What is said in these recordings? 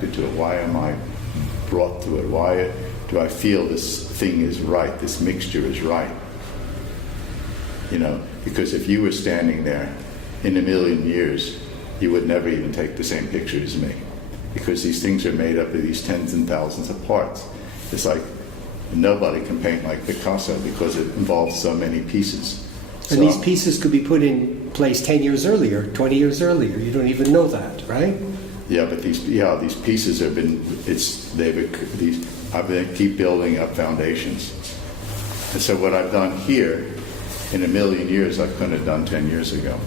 to it? Why am I brought to it? Why do I feel this thing is right, this mixture is right? You know, because if you were standing there in a million years, you would never even take the same picture as me. Because these things are made up of these tens and thousands of parts. It's like nobody can paint like Picasso because it involves so many pieces. And these pieces could be put in place 10 years earlier, 20 years earlier. You don't even know that, right? Yeah, but these pieces have been, I've been keep building up foundations. And so what I've done here, in a million years, I couldn't have done 10 years ago.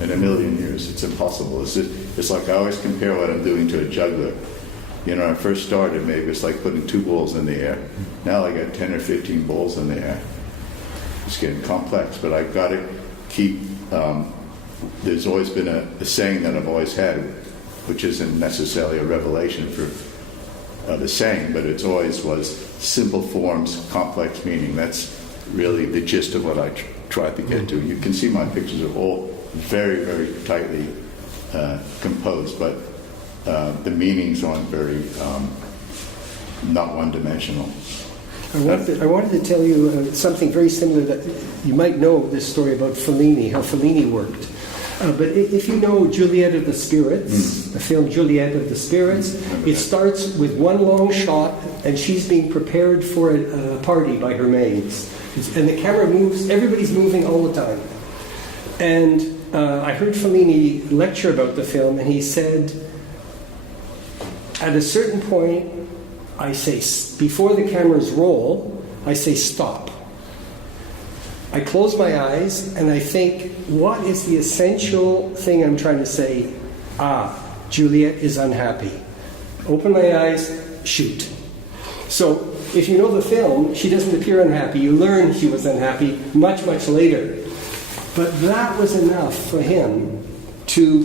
In a million years, it's impossible. It's like I always compare what I'm doing to a juggler. You know, when I first started, maybe it's like putting 2 balls in the air. Now I got 10 or 15 balls in the air. It's getting complex, but I've got to keep, there's always been a saying that I've always had, which isn't necessarily a revelation for the saying, but it always was simple forms, complex meaning. That's really the gist of what I tried to get to. You can see my pictures are all very, very tightly composed, but the meanings aren't very, not one-dimensional. I wanted to tell you something very similar that you might know this story about Fellini, how Fellini worked. But if you know Juliet of the Spirits, the film Juliet of the Spirits, it starts with one long shot and she's being prepared for a party by her maids. And the camera moves, everybody's moving all the time. And I heard Fellini lecture about the film and he said, at a certain point, I say, before the cameras roll, I say stop. I close my eyes and I think, what is the essential thing I'm trying to say? Juliet is unhappy. Open my eyes, shoot. So if you know the film, she doesn't appear unhappy. You learn she was unhappy much, much later. But that was enough for him to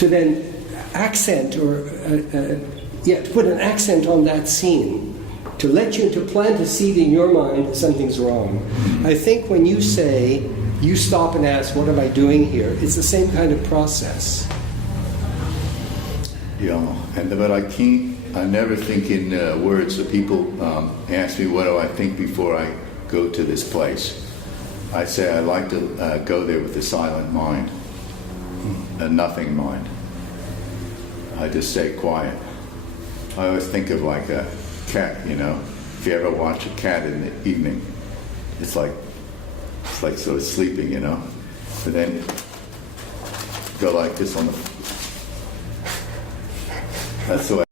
then accent to put an accent on that scene, to let you to plant a seed in your mind something's wrong. I think when you say, you stop and ask, what am I doing here? It's the same kind of process. Yeah, but I never think in words. So people ask me, what do I think before I go to this place? I say I like to go there with a silent mind, a nothing mind. I just stay quiet. I always think of like a cat, you know. If you ever watch a cat in the evening, it's like sort of sleeping, you know. But then go like this on the. That's the way.